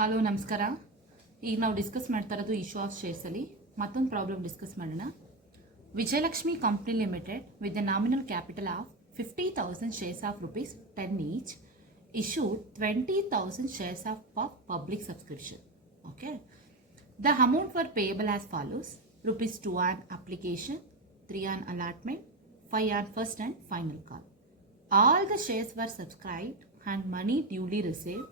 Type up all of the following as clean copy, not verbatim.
Hello ನಮಸ್ಕಾರ. ಈಗ ನಾವು ಡಿಸ್ಕಸ್ ಮಾಡ್ತಾ ಇರೋದು ಇಶ್ಯೂ ಆಫ್ ಶೇರ್ಸಲ್ಲಿ ಮತ್ತೊಂದು ಪ್ರಾಬ್ಲಮ್ ಡಿಸ್ಕಸ್ ಮಾಡೋಣ. Vijayalakshmi company limited with the nominal capital of 50,000 shares of rupees 10 each issued 20,000 shares of public subscription. Okay. The amount were payable as follows: rupees 2 on application, 3 on allotment, 5 on first and final call. All the shares were subscribed and money duly received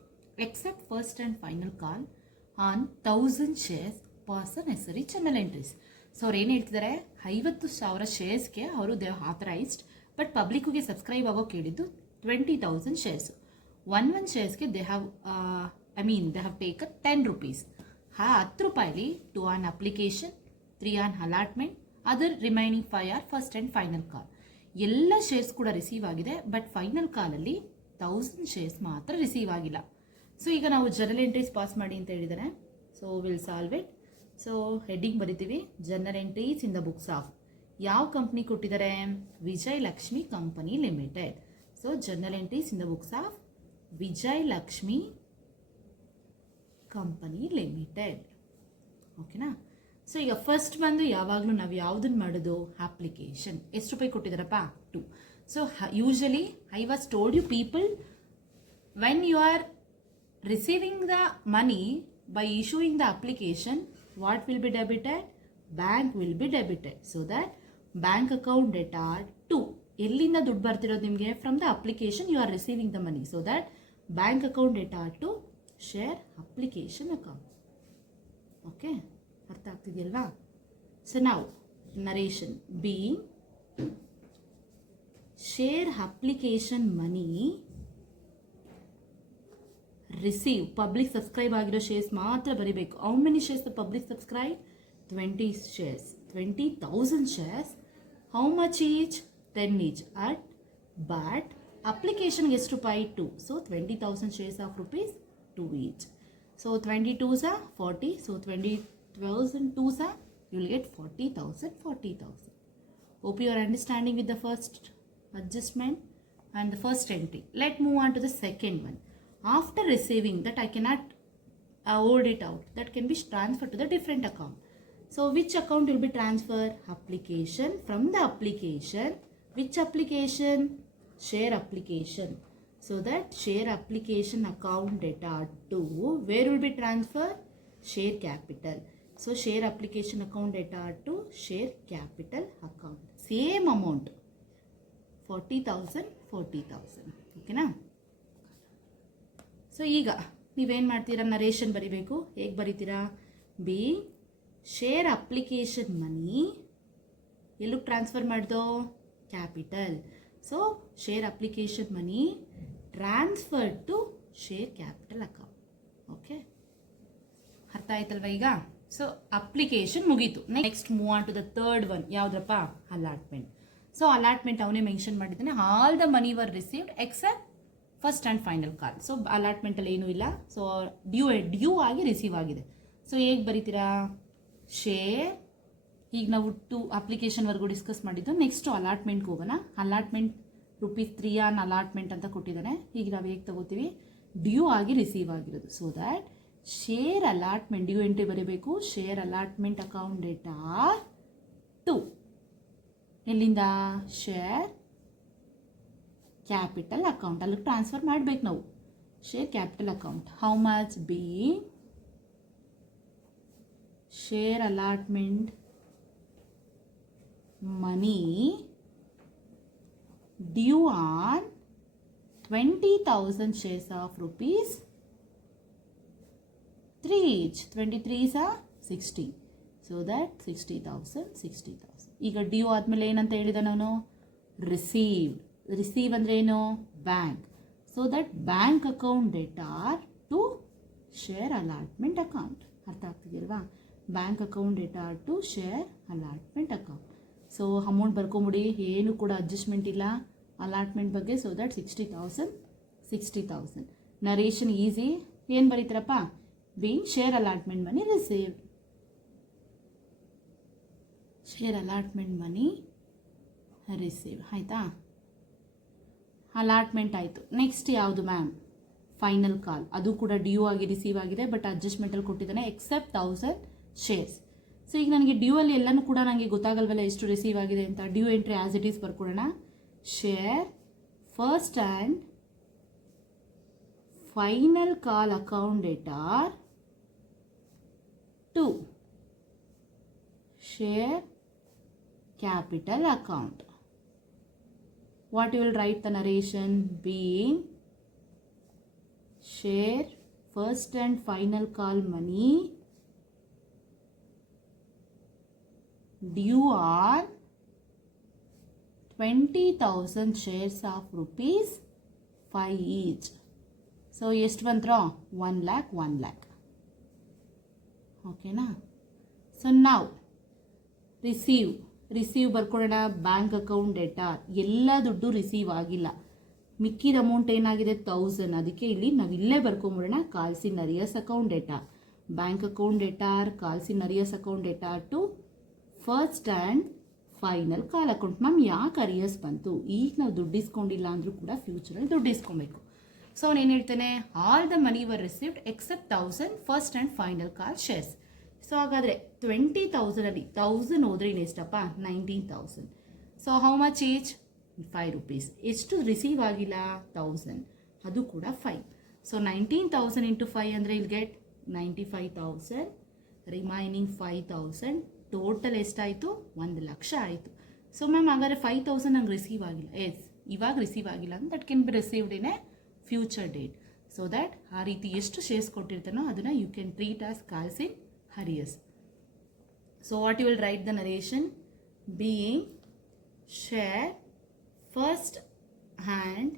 except first and final call on 1,000 shares pass the necessary journal entries. So ಅವ್ರು ಏನು ಹೇಳ್ತಿದ್ದಾರೆ, 50,000 ಶೇರ್ಸ್ಗೆ ಅವರು they authorised but ಪಬ್ಲಿಕ್ಗೆ subscribe ಆಗೋ ಕೇಳಿದ್ದು 20,000 shares. One ಶೇರ್ಸ್ಗೆ they have they have taken 10 rupees. ಆ 10 ರೂಪಾಯಿಲಿ 2 on application, 3 on allotment, other remaining 5 are first and final call. ಎಲ್ಲ ಶೇರ್ಸ್ ಕೂಡ ರಿಸೀವ್ ಆಗಿದೆ, ಬಟ್ ಫೈನಲ್ ಕಾಲಲ್ಲಿ 1,000 ಶೇರ್ಸ್ ಮಾತ್ರ ರಿಸೀವ್ ಆಗಿಲ್ಲ. ಸೊ ಈಗ ನಾವು ಜರ್ನಲ್ ಎಂಟ್ರೀಸ್ ಪಾಸ್ ಮಾಡಿ ಅಂತ ಹೇಳಿದ್ದಾರೆ. So will solve it. So heading ಬರಿತೀವಿ, journal entries in the books of ಯಾವ ಕಂಪ್ನಿ ಕೊಟ್ಟಿದ್ದಾರೆ, Vijayalakshmi company limited. So journal entries in the books of Vijayalakshmi company limited. ಓಕೆನಾ. ಸೊ ಈಗ ಫಸ್ಟ್ ಬಂದು ಯಾವಾಗಲೂ ನಾವು ಯಾವುದನ್ನು ಮಾಡೋದು, ಅಪ್ಲಿಕೇಶನ್. ಎಷ್ಟು ರೂಪಾಯಿ ಕೊಟ್ಟಿದ್ದಾರಪ್ಪ, 2. So usually I was told you people, when you are receiving the money by issuing the application, what will be debited? Bank will be debited. So that bank account data 2. ಎಲ್ಲಿಂದ ದುಡ್ಡು ಬರ್ತಿರೋದು ನಿಮಗೆ, from the application you are receiving the money. So that bank account data to share application account. Okay, ಅರ್ಥ ಆಗ್ತಿದೆಯಲ್ವಾ? So ನಾವು narration being share application money receive, public subscribe ಆಗಿರೋ shares ಮಾತ್ರ ಬರೀಬೇಕು. How many shares the public subscribe? 20 shares, 20,000 shares. How much each? 10 each. But ಅಪ್ಲಿಕೇಶನ್ಗೆ ಎಷ್ಟು ರೂಪಾಯಿ? 2. So 20,000 shares of rupees 2 each. So 22s are 40. So 20,000 2s are, you will get 40,000, 40,000. Hope you are understanding with the first adjustment and the first entry. Let's move on to the second one. After receiving that, I cannot hold it out. That can be transferred to the different account. So which account will be transferred? Application. From the application, which application? Share application. So that share application account data to where will be transferred? Share capital. So share application account data to share capital account. Same amount. 40,000, 40,000. Okay na? So ಈಗ ನೀವೇನು ಮಾಡ್ತೀರಾ, narration ಬರಿಬೇಕು. ಹೇಗೆ ಬರೀತೀರಾ? Be share application money ಎಲ್ಲಿಗೆ transfer ಮಾಡ್ದೋ? Capital. So share application money transfer to share capital account. Okay, ಅರ್ಥ ಆಯ್ತಲ್ವ ಈಗ? ಸೊ ಅಪ್ಲಿಕೇಶನ್ ಮುಗೀತು. Next move on to the third one. ಯಾವುದ್ರಪ್ಪ? ಅಲಾಟ್ಮೆಂಟ್. ಸೊ ಅಲಾಟ್ಮೆಂಟ್ ಅವನೇ ಮೆನ್ಷನ್ ಮಾಡಿದ್ದಾನೆ, all the money were received except first and final call. So ಅಲಾಟ್ಮೆಂಟಲ್ಲಿ ಏನೂ ಇಲ್ಲ. ಸೊ ಡ್ಯೂ ಆಗಿ ರಿಸೀವ್ ಆಗಿದೆ. ಸೊ ಹೇಗೆ ಬರೀತೀರಾ? ಶೇರ್. ಈಗ ನಾವು 2 ಅಪ್ಲಿಕೇಶನ್ವರೆಗೂ ಡಿಸ್ಕಸ್ ಮಾಡಿದ್ದು. ನೆಕ್ಸ್ಟು ಅಲಾಟ್ಮೆಂಟ್ಗೆ ಹೋಗೋಣ. ಅಲಾಟ್ಮೆಂಟ್ rupees 3 ಆನ್ ಅಲಾಟ್ಮೆಂಟ್ ಅಂತ ಕೊಟ್ಟಿದ್ದಾನೆ. ಈಗ ನಾವು ಹೇಗೆ ತಗೋತೀವಿ? ಡ್ಯೂ ಆಗಿ ರಿಸೀವ್ ಆಗಿರೋದು. So that share allotment, due entry ಬರೀಬೇಕು. ಶೇರ್ ಅಲಾಟ್ಮೆಂಟ್ ಅಕೌಂಟ್ ಡೇಟಾ 2 ಎಲ್ಲಿಂದ? Share capital account. ಅಲ್ಲಿಗೆ ಟ್ರಾನ್ಸ್ಫರ್ ಮಾಡಬೇಕು ನಾವು. Share capital account. How much? Be share allotment money due on 20,000 shares of rupees 3 each. 23s are 60. So that 60,000, 60,000. ಈಗ due ಆದಮೇಲೆ ಏನಂತ ಹೇಳಿದ ನಾನು? ರಿಸೀವ್ಡ್. ರಿಸೀವ್ ಅಂದರೆ ಏನು? Bank. So that bank account data to share allotment account. ಅರ್ಥ ಆಗ್ತಿದೆಯಲ್ವಾ? Bank account data to share allotment account. So amount ಬರ್ಕೊಂಬಿಡಿ, ಏನು ಕೂಡ ಅಡ್ಜಸ್ಟ್ಮೆಂಟ್ ಇಲ್ಲ ಅಲಾಟ್ಮೆಂಟ್ ಬಗ್ಗೆ. So that 60,000, 60,000. Narration easy. ಏನು ಬರೀತಾರಪ್ಪ? Being share allotment money received. Share allotment money receive ಆಯಿತಾ? ಅಲಾಟ್ಮೆಂಟ್ ಆಯಿತು. ನೆಕ್ಸ್ಟ್ ಯಾವುದು ಮ್ಯಾಮ್? ಫೈನಲ್ ಕಾಲ್ ಅದು ಕೂಡ ಡ್ಯೂ ಆಗಿ ರಿಸೀವ್ ಆಗಿದೆ, ಬಟ್ ಅಡ್ಜಸ್ಟ್ಮೆಂಟಲ್ಲಿ ಕೊಟ್ಟಿದ್ದಾನೆ ಎಕ್ಸೆಪ್ಟ್ 1000 ಶೇರ್ಸ್. ಸೊ ಈಗ ನನಗೆ ಡ್ಯೂ ಅಲ್ಲಿ ಎಲ್ಲನೂ ಕೂಡ ನನಗೆ ಗೊತ್ತಾಗಲ್ವಲ್ಲ ಎಷ್ಟು ರಿಸೀವ್ ಆಗಿದೆ ಅಂತ. Due entry as it is ಬರ್ಕೊಡೋಣ. Share first and final call account debtor to share capital account. What you will write the narration being share first and final call money due on 20,000 shares of rupees 5 each. So ಎಷ್ಟು ಬಂತ್ರೋ 1 lakh. ಓಕೆನಾ? So ನಾವು receive ಬರ್ಕೊಳ್ಳೋಣ. Bank account data ಎಲ್ಲ ದುಡ್ಡು receive ಆಗಿಲ್ಲ, ಮಿಕ್ಕಿದ amount ಏನಾಗಿದೆ 1000. ಅದಕ್ಕೆ ಇಲ್ಲಿ ನಾವು ಇಲ್ಲೇ ಬರ್ಕೊಂಬಿಡೋಣ. Calls in arrears account debtor, bank account debtor, calls in arrears account data to first and final call account. Ma'am ಯಾಕೆ ಅರಿಯರ್ಸ್ ಬಂತು? ಈಗ ನಾವು ದುಡ್ಡು ಇಸ್ಕೊಂಡಿಲ್ಲ ಅಂದರೂ ಕೂಡ ಫ್ಯೂಚರಲ್ಲಿ ದುಡ್ಡು ಇಸ್ಕೊಬೇಕು. ಸೊ ಅವನು ಏನು ಹೇಳ್ತಾನೆ, all the money were received except 1000 first and final call shares. So ಹಾಗಾದರೆ 20,000ಅಲ್ಲಿ 1000 ಹೋದ್ರೆ ಇನ್ನೆಷ್ಟಪ್ಪ? 19,000. So how much each? 5 rupees. ಎಷ್ಟು ರಿಸೀವ್ ಆಗಿಲ್ಲ? 1000, ಅದು ಕೂಡ 5. ಸೊ 19,000 ಇಂಟು 5 ಅಂದರೆ ಇಲ್ಲಿ ಗೆಟ್ 95,000, ರಿಮೈನಿಂಗ್ 5,000. ಟೋಟಲ್ ಎಷ್ಟಾಯಿತು? 1 ಲಕ್ಷ ಆಯಿತು. ಸೊ ಮ್ಯಾಮ್ ಹಾಗಾದರೆ 5,000 ನಂಗೆ ರಿಸೀವ್ ಆಗಿಲ್ಲ. ಎಸ್, ಇವಾಗ ರಿಸೀವ್ ಆಗಿಲ್ಲ ಅಂತ that can be received in a future date. So that ಆ ರೀತಿ ಎಷ್ಟು ಶೇರ್ಸ್ ಕೊಟ್ಟಿರ್ತಾನೋ ಅದನ್ನು you can treat as calls in arrears. So what you will write the narration being share first and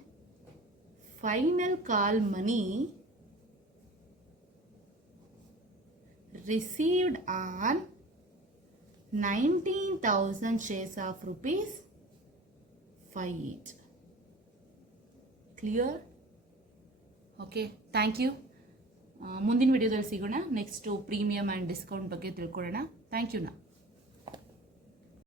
final call money received on 19,000 shares of rupees 5 each. Clear? Okay, thank you. ಮುಂದಿನ ವಿಡಿಯೋದಲ್ಲಿ ಸಿಗೋಣ. Next premium and discount ಬಗ್ಗೆ ತಿಳ್ಕೊಳ್ಳೋಣ. Thank you ನಾ.